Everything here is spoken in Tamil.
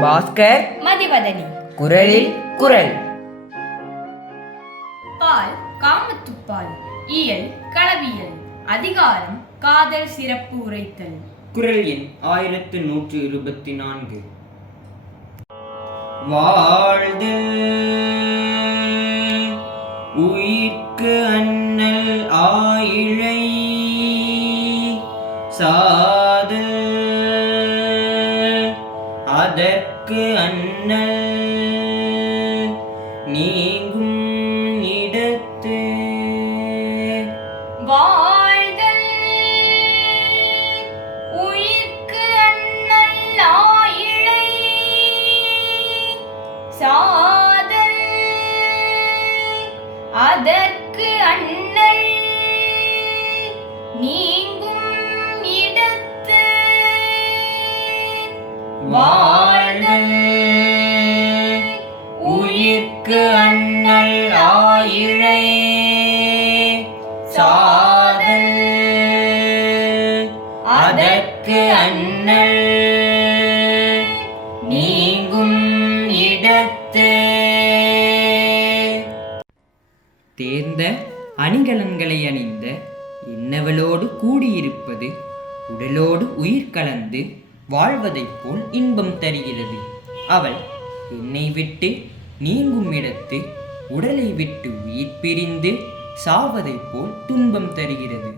பாஸ்கர் மதிவதனி. குரலில் குரல். பால் காமத்துப்பால் இயல் களவியல். அதிகாரம் காதல் சிறப்பு உரைத்தல். குரல் எண் ஆயிரத்து நூற்று இருபத்தி நான்கு. வாழ்து உயிர்க்கு அண்ணல் ஆயிழை. சாதல் அதற்கு அண்ணல். நீங்கும் இடத்து. வாழ்தல் உயிர்க்கு அண்ணல் ஆயிழை. சாதல் அதற்கு அண்ணல். நீங்கும் இடத்து. வாழ்தல் உயிர்க்கு அண்ணல் ஆயிழை. சாதல் அதற்கு அண்ணல். நீங்கும் இடத்து. தேர்ந்த அணிகலன்களை அணிந்த இன்னவளோடு கூடியிருப்பது உடலோடு உயிர் கலந்து வாழ்வதைப் போல் இன்பம் தருகிறது. அவள் என்னை விட்டு நீங்கும் இடத்து உடலை விட்டு உயிர் பிரிந்து சாவதைப் போல் துன்பம் தருகிறது.